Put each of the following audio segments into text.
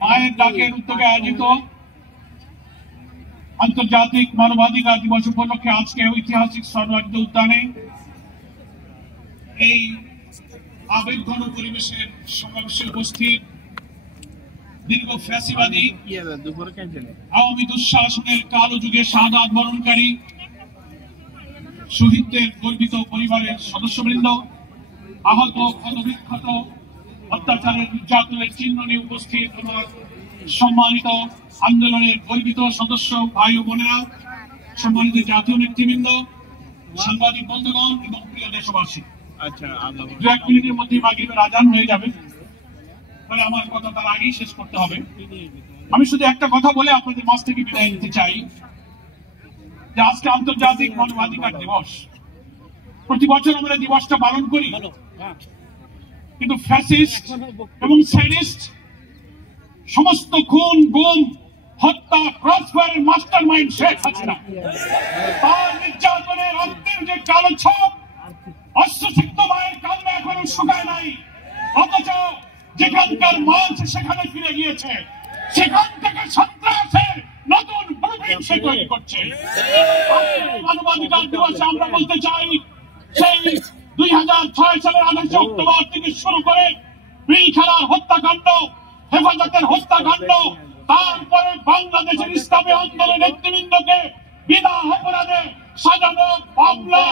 মায়ের ডাকের উদ্যোগে আয়োজিত আন্তর্জাতিক মানবাধিকার দিবস উপলক্ষে আজকে ঐতিহাসিক স্বর্ণার্য উদ্যানে এই আবেগঘন পরিবেশের সমাবেশে উপস্থিত দীর্ঘ ফ্যাসিবাদী আওয়ামী দুঃশাসনের কালো যুগে শাহাদাত বরণকারী শহীদদের গর্বিত পরিবারের সদস্যবৃন্দ, আহত ক্ষতবিক্ষত অত্যাচারের নির্যাতনের চিহ্ন নিয়ে উপস্থিত আমার সম্মানিত আন্দোলনের গর্বিত সদস্য ভাই ও বোনেরা, সম্মানিত জাতীয় নেতৃবৃন্দ, সাংবাদিক বন্ধুগণ এবং প্রিয় দেশবাসী। দু এক মিনিটের মধ্যে মাগরিবের আজান হয়ে যাবে, ফলে আমার কথা তার আগেই শেষ করতে হবে। আমি শুধু একটা কথা বলে আপনাদের মাঝ থেকে বিদায় নিতে চাই যে আজকে আন্তর্জাতিক মানবাধিকার দিবস। প্রতি বছর আমরা দিবসটা পালন করি, কিন্তু ফ্যাসিস্ট এবং স্যাডিস্ট সমস্ত খুন, গুম, হত্যা, ক্রসফায়ারের মাস্টার মাইন্ড শেখ হাসিনা, তার নির্যাতনের রক্তের যে কালো ছাপ অশ্বসিক্ত মায়ের কান্না এখনো শুকায় নাই, অথচ যেখানকার মাছ সেখানে ফিরে গিয়েছে, সেখান থেকে সন্ত্রাসের নতুন ব্লুপ্রিন্ট সে তৈরি করছে। মানবাধিকার দিবসে আমরা বলতে চাই, সেই 2006 সালের 28 অক্টোবর থেকে শুরু করে পিলখানার হত্যাকাণ্ড, হেফাজতের হত্যাকাণ্ড, তারপরে বাংলাদেশের ইসলামী আন্দোলনের নেতৃবৃন্দকে বিনা অপরাধে সাজানো মামলা,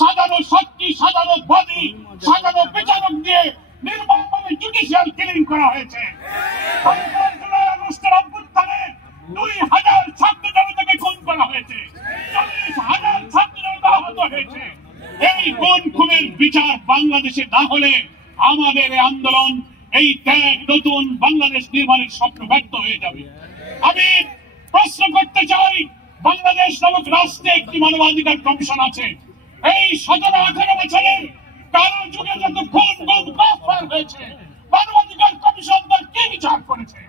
সাজানো সাক্ষী, সাজানো বাদী, সাজানো বিচারক দিয়ে নির্মমভাবে জুডিশিয়াল কিলিং করা হয়েছে। 2000 ছাত্র জনতাকে খুন করা হয়েছে, 40,000 ছাত্র জনতা আহত হয়েছে। এই কোন খুনের বিচার বাংলাদেশে না হলে আমাদের এই আন্দোলন, এই ত্যাগ, নতুন বাংলাদেশ নির্মাণের স্বপ্ন ব্যর্থ হয়ে যাবে। আমি প্রশ্ন করতে চাই, বাংলাদেশ নামক রাষ্ট্রে একটি মানবাধিকার কমিশন আছে। এই 17-18 বছরে কালো যুগে যত খুন, গুম, ক্রসফায়ার হয়েছে, মানবাধিকার কমিশন তার কি বিচার করেছে?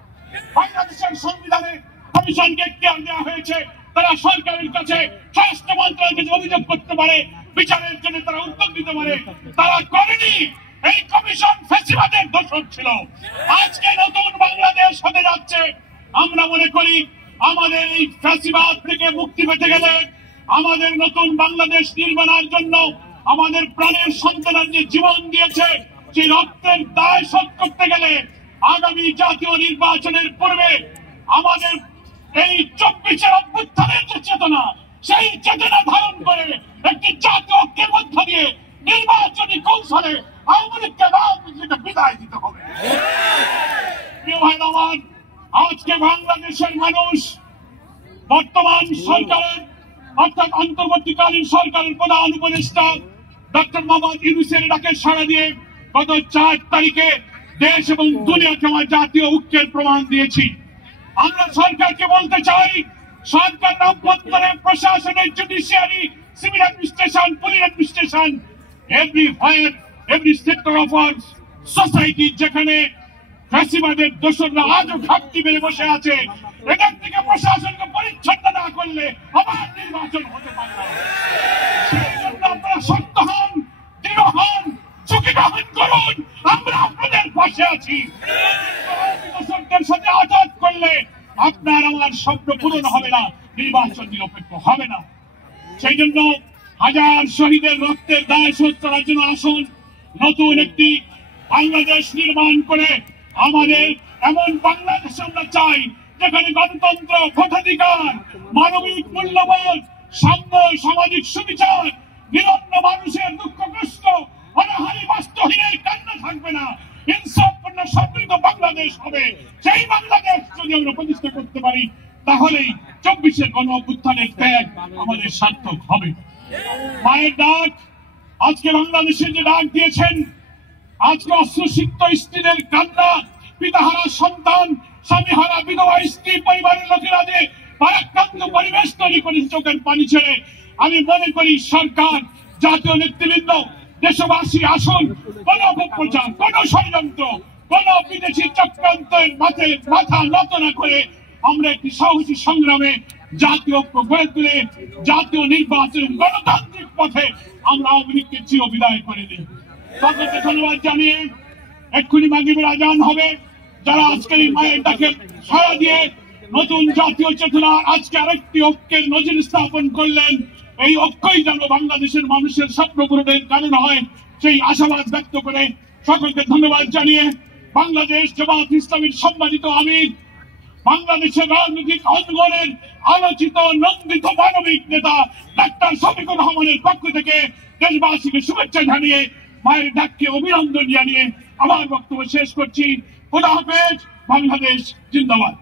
বাংলাদেশের সংবিধানে কমিশনকে এখতিয়ার দেওয়া হয়েছে, তারা সরকারের কাছে, স্বরাষ্ট্র মন্ত্রণালয়ের কাছে অভিযোগ করতে পারে, বিচারের জন্য তারা উদ্যোগ দিতে পারে। তারা করেনি। এই কমিশন ফ্যাসিবাদের দোষক ছিল। আজকে নতুন বাংলাদেশ হতে যাচ্ছে। আমরা মনে করি আমাদের এই ফ্যাসিবাদ থেকে মুক্তি পেতে গেলে, আমাদের নতুন বাংলাদেশ নির্মাণের জন্য আমাদের প্রাণের সন্তান যে জীবন দিয়েছে, সেই রক্তের দায় শোধ করতে গেলে আগামী জাতীয় নির্বাচনের পূর্বে আমাদের এই 24-এর অভ্যুত্থানের যে চেতনা, সেই চেতনা ধারণ করে একটি জাতীয় ঐক্যের মধ্য দিয়ে নির্বাচনী কৌশলে আওয়ামী লীগকে বিদায় দিতে হবে। প্রিয় ভাই আমার, আজকে বাংলাদেশের মানুষ বর্তমান সরকারের অর্থাৎ অন্তর্বর্তীকালীন সরকারের প্রধান উপদেষ্টা ডক্টর মোহাম্মদ ইউনূসের ডাকে সাড়া দিয়ে গত 4 তারিখে দেশ এবং দুনিয়াকে আমার জাতীয় ঐক্যের প্রমাণ দিয়েছি। আমরা সরকারকে বলতে চাই, সরকার নামপত্রে প্রশাসনের, judiciary, civil administration, police administration, every sector of our society, যেখানে ফ্যাসিবাদের দোসররা আজও ঘাটতি বেড়ে বসে আছে, এখান থেকে প্রশাসনকে পরিচ্ছন্ন না করলে আবার নির্বাচন হতে পারে না। সেই জন্য আপনারা শক্ত হন, দৃঢ় হন, ঝুঁকি গ্রহণ করুন। আমরা আপনাদের পাশে আছি। দোসরদের সাথে আঘাত করলে আপনার আমার স্বপ্ন পূরণ হবে না, নির্বাচন নিরপেক্ষ হবে না। সেই জন্য হাজার শহীদের রক্তের দায় শোধ করার জন্য আসুন, নতুন একটি বাংলাদেশ নির্মাণ করে আমাদের এমন বাংলাদেশ আমরা চাই, যেখানে গণতন্ত্র, ভোটাধিকার, মানবিক মূল্যবোধ, সাম্য, সামাজিক সুবিচার, নিরন্ন মানুষের দুঃখ কষ্ট, অনাহারী বাস্তুহীনের কান্না থাকবে না, ইনসাফপূর্ণ সমৃদ্ধ বাংলাদেশ হবে। সেই বাংলাদেশ যদি আমরা প্রতিষ্ঠা করতে পারি, তাহলেই 24-এর গণ অভ্যুত্থানের ত্যাগ আমাদের সার্থক হবে। মায়ের ডাক, আজকে বাংলাদেশে যে ডাক দিয়েছেন, আজকে অশ্রুসিক্ত স্ত্রীদের কান্না, পিতাহারা সন্তান, স্বামীহারা বিধবা স্ত্রী পরিবারের লোকেরা যে ভারাক্রান্ত পরিবেশ তৈরি করেছে চোখের পানি ছেড়ে, আমি মনে করি সরকার, জাতীয় নেতৃবৃন্দ, দেশবাসী আসুন, কোন অপপ্রচার, কোন ষড়যন্ত্র, কোন বিদেশি চক্রান্তের মাথা নত না করে আমরা একটি সাহসী সংগ্রামে জাতীয় ঐক্য গড়ে তুলে জাতীয় নির্বাচনের গণতান্ত্রিক পথে আমরা আওয়ামী লীগকে চির বিদায় করে দিই। সকলকে ধন্যবাদ জানিয়ে এক্ষুনি মাগরিবের আজান হবে। যারা আজকে এই মায়ের ডাকে সাড়া দিয়ে নতুন জাতীয় চেতনা আজকে আরেকটি ঐক্যের নজির স্থাপন করলেন। এই ঐক্যই যেন বাংলাদেশের মানুষের স্বপ্ন পূরণের কারণ হয়, সেই আশাবাদ ব্যক্ত করে সকলকে ধন্যবাদ জানিয়ে বাংলাদেশ জামাত ইসলামীর সম্মানিত আমির, বাংলাদেশের রাজনৈতিক অঙ্গনের আলোচিত নন্দিত মানবিক নেতা ডাক্তার শফিকুর রহমানের পক্ষ থেকে দেশবাসীকে শুভেচ্ছা জানিয়ে মায়ের ডাককে অভিনন্দন জানিয়ে আমার বক্তব্য শেষ করছি। খোদা হাফেজ। বাংলাদেশ জিন্দাবাদ।